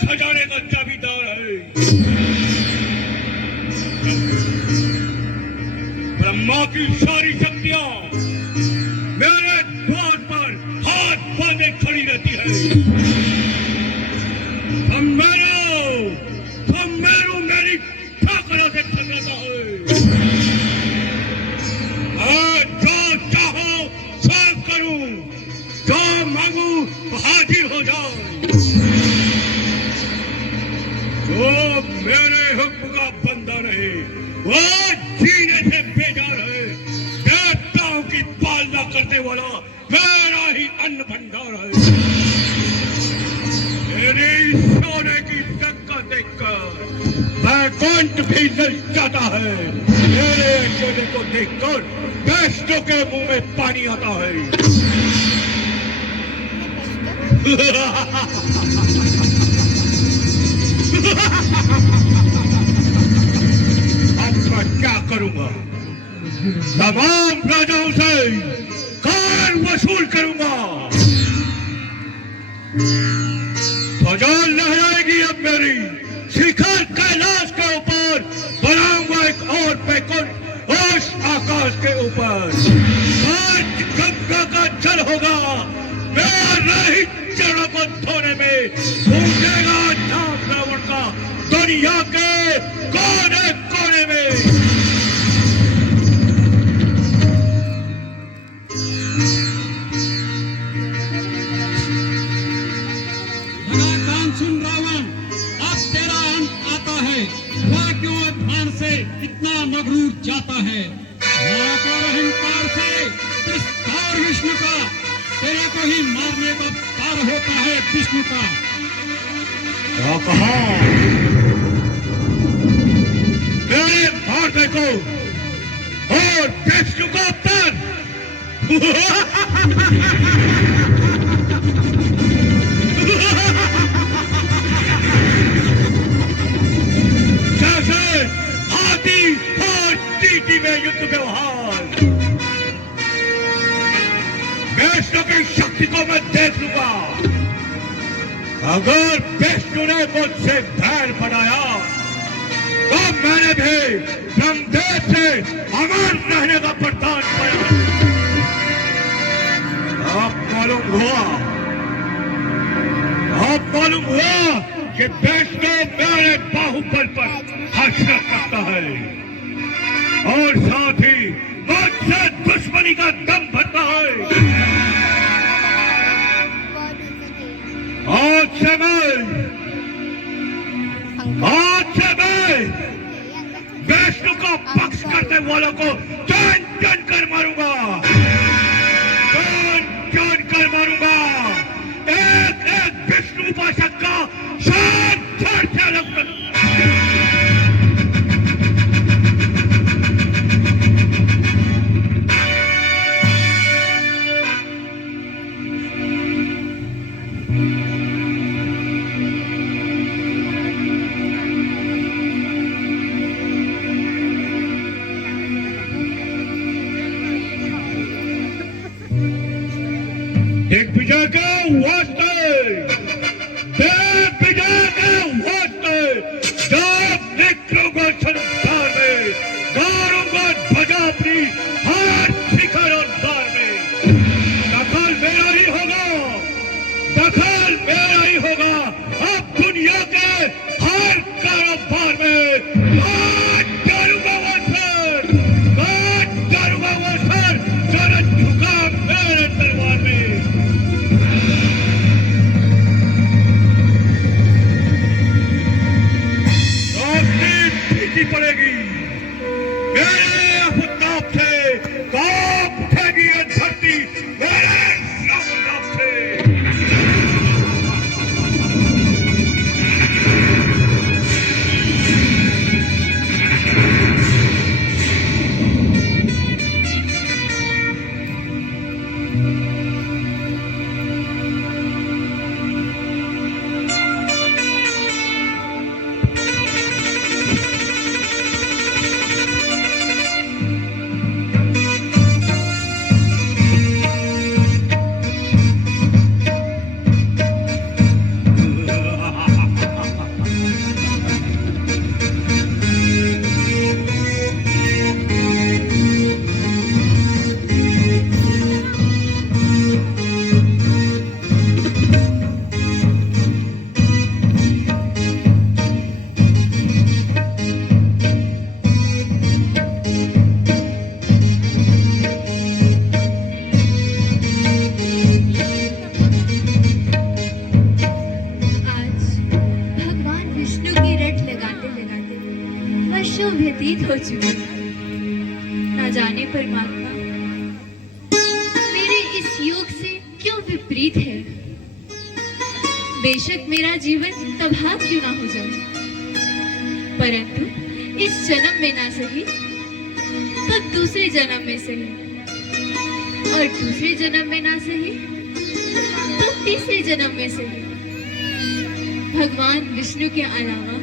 खजाने का चाबीदार है। ब्रह्मा की सारी शक्तियां मेरे द्वार पर हाथ बांधे खड़ी रहती है। मेरू मेरी ठाकरा से टकराता है। जो चाहो सो करूं, जो मांगू हाजिर हो जाओ। जो मेरे हुक्म का बंदा रहे वो जीने से बेजार है। देवताओं की पालना करने वाला मेरा ही अन्न भंडार है। मेरी सोने की टक्का देखकर बैकुंठ भी जल जाता है। मेरे सोने को देखकर वैष्णो के मुंह में पानी आता है। अब मैं क्या करूंगा? तमाम राजाओं से कर वसूल करूंगा। ध्वजा लहराएगी अब मेरी। शिखर कैलाश के ऊपर बनाऊंगा एक और बैकुंठ उस आकाश के ऊपर। आज गंगा का जल होगा मेरे चरणों को धोने में। पूछेगा नाम रावण का दुनिया के कोने कोने में। सुन रावण, अब तेरा अंत आता है। वह क्यों ध्यान से इतना मगरूर जाता है? महाकार अहंकार से विस्तार विष्णु का, तेरे को ही मारने का पार होता है विष्णु का। क्या कहा? मेरे मारने को और विष्णु का पार? जैसे हाथी और चींटी में युद्ध व्यवहार। विष्णु की शक्ति को मैं देख लूंगा। अगर विष्णु ने मुझसे बैर बनाया तो मैंने भी ब्रह्मदेव से अमर रहने का वरदान पाया। अब मालूम हुआ कि विष्णु मेरे बाहुबल पर हसरत रखता है और साथ ही मुझसे दुश्मनी का दम भरता है। आज से मैं विष्णु का पक्ष करने वालों को जान जान कर मारूंगा। जान कर मारूंगा। एक एक विष्णु उपासक का शान छोड़ से अलग कर। दिग्विजय का वास्ते, दिग्विजय का वास्ते, जब निकलूंगा संसार में, गाड़ूंगा ध्वजा अपनी हर शिखर और द्वार में। दखल मेरा ही होगा, दखल मेरा ही होगा। अब दुनिया के हर कारोबार में आज डालूंगा वो सर, आज डालूंगा वो सर, जरा झुका मेरे तलवार में। हो चुकी हूँ। ना जाने परमात्मा मेरे इस योग से क्यों विपरीत है। बेशक मेरा जीवन तबाह क्यों ना हो जाए, परंतु इस जन्म में ना सही तो दूसरे जन्म में सही, और दूसरे जन्म में ना सही तो तीसरे जन्म में सही भगवान विष्णु के अलावा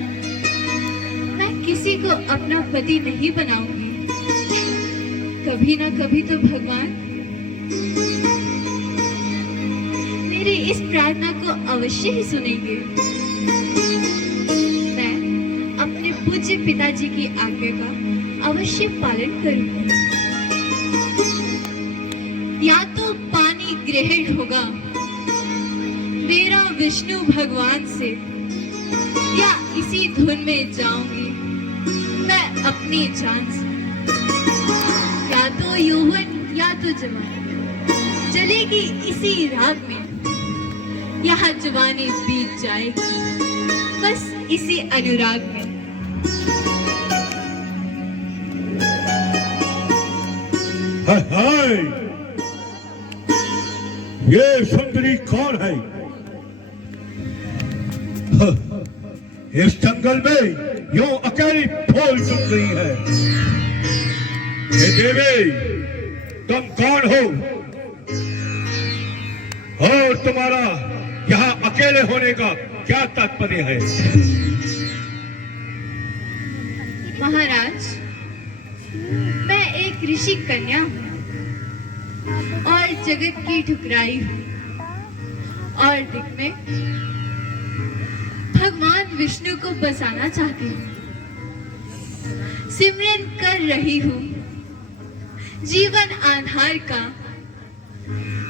मैं किसी को अपना पति नहीं बनाऊंगी। कभी ना कभी तो भगवान मेरी इस प्रार्थना को अवश्य ही सुनेंगे। मैं अपने पूज्य पिताजी की आज्ञा का अवश्य पालन करूंगी। या तो पानी ग्रहण होगा मेरा विष्णु भगवान से, या इसी धुन में जाऊंगी मैं अपनी जान से। या तो यौवन या तो जवानी चलेगी इसी राग में, यहाँ जवानी बीत जाएगी बस इसी अनुराग में। हाय, ये सुंदरी कौन है? इस जंगल में यूं अकेली फूल चुन रही है। ये देवी, तुम कौन हो और तुम्हारा यहाँ अकेले होने का क्या तात्पर्य है? महाराज, मैं एक ऋषि कन्या हूँ और जगत की ठुकराई हूँ, और दिक में भगवान विष्णु को बसाना चाहती हूँ। सिमरन कर रही हूँ, जीवन आधार का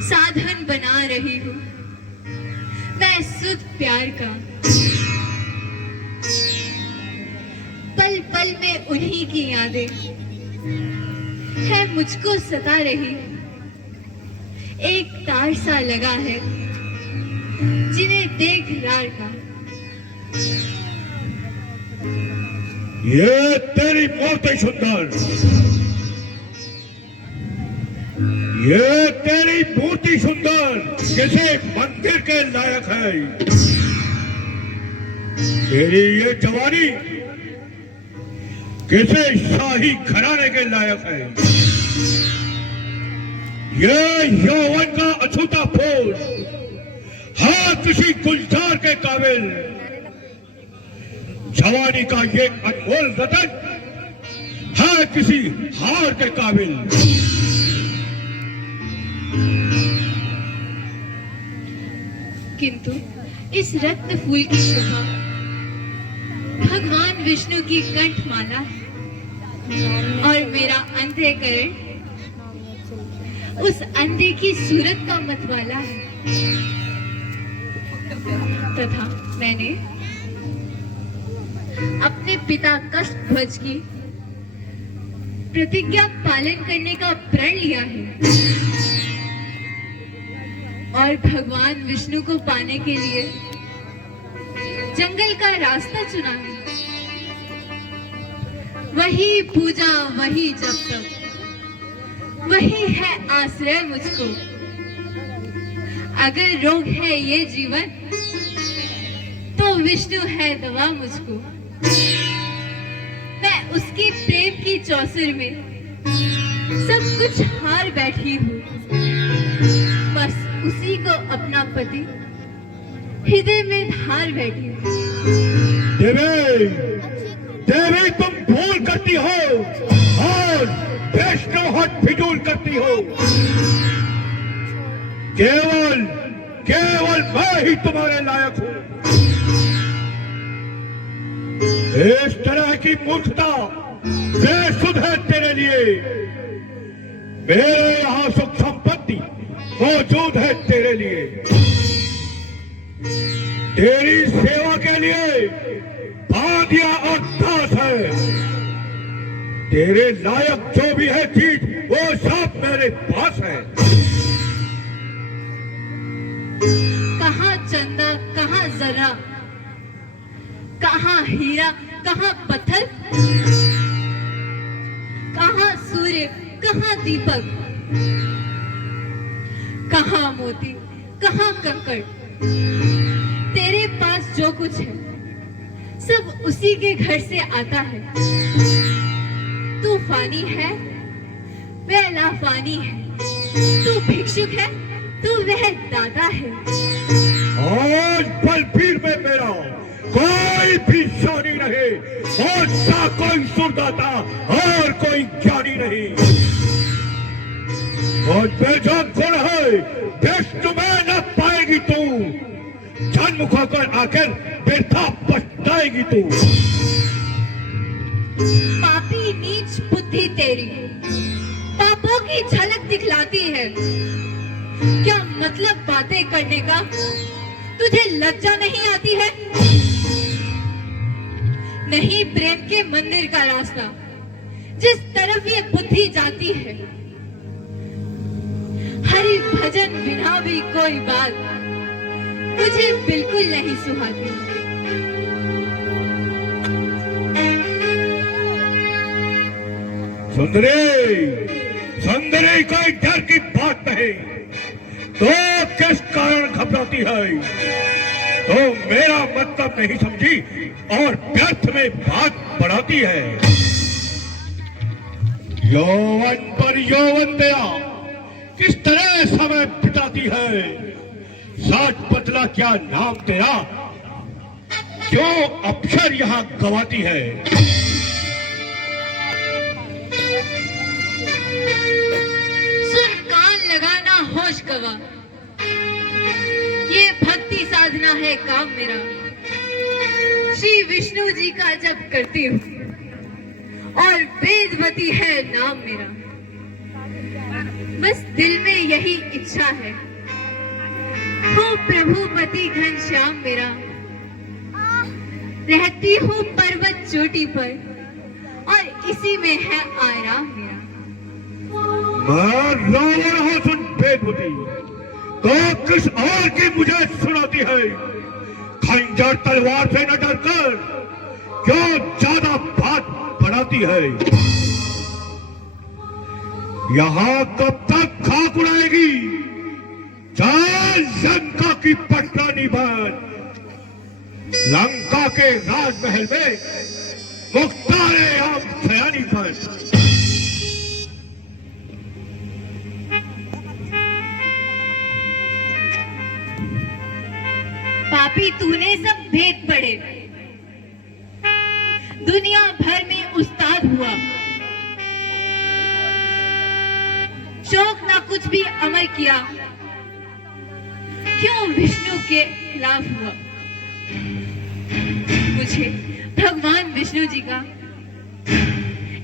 साधन बना रही हूँ मैं सुध प्यार का। पल पल में उन्हीं की यादें है मुझको सता रही। एक तार सा लगा है जिन्हें देख लार का। ये तेरी मूर्ति सुंदर, ये तेरी मूर्ति सुंदर किसी मंदिर के लायक है। तेरी ये जवानी किसी शाही घराने के लायक है। ये यौवन का अछूता फूल हाँ किसी गुलजार के काबिल। जवानी का ये अनमोल रतन है किसी हार के काबिल। किंतु इस रत्न फूल की शोभा भगवान विष्णु की कंठमाला है, और मेरा अंतःकरण उस अंधे की सूरत का मतवाला है। तथा मैंने अपने पिता कष्टध्वज की प्रतिज्ञा पालन करने का प्रण लिया है, और भगवान विष्णु को पाने के लिए जंगल का रास्ता चुना है। वही पूजा, वही जप तप, वही है आश्रय मुझको। अगर रोग है ये जीवन तो विष्णु है दवा मुझको। मैं उसके प्रेम की चौसर में सब कुछ हार बैठी हूँ, बस उसी को अपना पति हृदय में धार बैठी हूँ। देवी, देवी तुम भूल करती हो और वैष्णव फिजूल करती हो। केवल केवल मैं ही तुम्हारे लायक हूँ। इस तरह की मूर्खता बेसुध है तेरे लिए। मेरे यहाँ सुख संपत्ति मौजूद है तेरे लिए। तेरी सेवा के लिए बांधिया और दास है। तेरे लायक जो भी है चीज वो सब मेरे पास है। कहाँ चंदा, कहाँ जरा, कहाँ हीरा, कहाँ पत्थर, सूर्य, कहाँ दीपक, कहाँ मोती, कहाँ कंकड़। तेरे पास जो कुछ है सब उसी के घर से आता है। तू फानी है, वह लाफानी है। तू भिक्षुक है, तू वह दाता है। आज बलबीर में मेरा कोई भी शानी नहीं, और ना कोई सुरदाता और कोई ज्ञानी नहीं। और बेजान कौन है, विष्णु में न पाएगी तू। जन्म खोकर आकर व्यर्था पछताएगी तू। पापी नीच बुद्धि तेरी पापों की झलक दिखलाती है। क्या मतलब बातें करने का, तुझे लज्जा नहीं आती है? नहीं प्रेम के मंदिर का रास्ता जिस तरफ ये बुद्धि जाती है। हरि भजन बिना भी कोई बात मुझे बिल्कुल नहीं सुहाती। सुंदरी, सुंदरी कोई डर की बात नहीं, तो किस कारण घबराती है? तो मेरा मतलब नहीं समझी और व्यर्थ में बात बढ़ाती है। यौवन पर यौवन तेरा किस तरह समय बिताती है। सच बदला क्या नाम तेरा, जो अक्षर यहाँ गवाती है। सुन कान लगाना होश गवा, ये भक्ति साधना है काम मेरा। श्री विष्णु जी का जप करती हूँ और वेदवती है नाम मेरा। बस दिल में यही इच्छा है, हो प्रभुपति घनश्याम मेरा। रहती हूँ पर्वत चोटी पर और इसी में है आराम मेरा। मैं रावण हूँ सुन वेदवती, तो किस और की मुझे सुनाती है। खंजर तलवार से न डरकर क्यों ज्यादा बात बढ़ाती है। यहाँ कब तक खाक उड़ाएगी, चल लंका की पटरानी बन। लंका के राजमहल में मुख्तारे आम सयानी बन। पापी तूने सब भेद पढ़े, दुनिया भर में उस्ताद हुआ। शौक ना कुछ भी अमर किया, क्यों विष्णु के खिलाफ हुआ। मुझे भगवान विष्णु जी का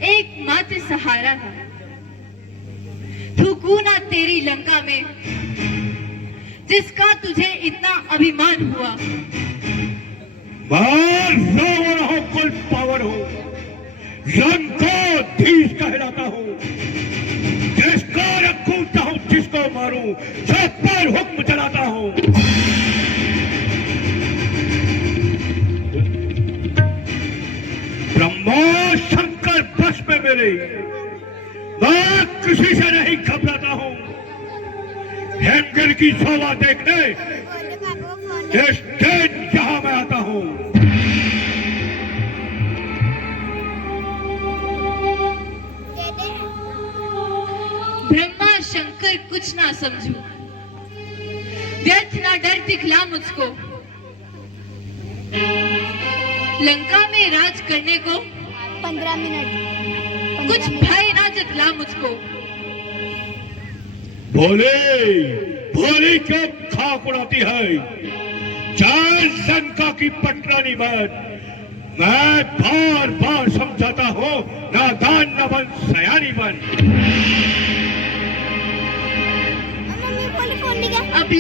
एकमात्र सहारा था। थूकू ना तेरी लंका में जिसका तुझे इतना अभिमान हुआ। रावण हो कुल पावन हो, लंकाधीश कहलाता हूँ। जिसको रखूं चाहूं जिसको मारूं, सब पर हुक्म चलाता हूँ। ब्रह्मा शंकर बस में मेरे, मैं किसी से नहीं घबराता हूँ। हेमगिर की शोभा देखने इस दिन जहां मैं आता हूँ। ब्रह्मा शंकर कुछ ना समझू, व्यर्थ ना डर दिखला मुझको। लंका में राज करने को 15 मिनट कुछ भय ना जतला मुझको। भोले भोली क्यों खाक उड़ाती है, चार लंका की पटरानी बन। मैं बार बार समझाता हूँ, नादान न बन सयानी बन। मम्मी फोन लिया। अब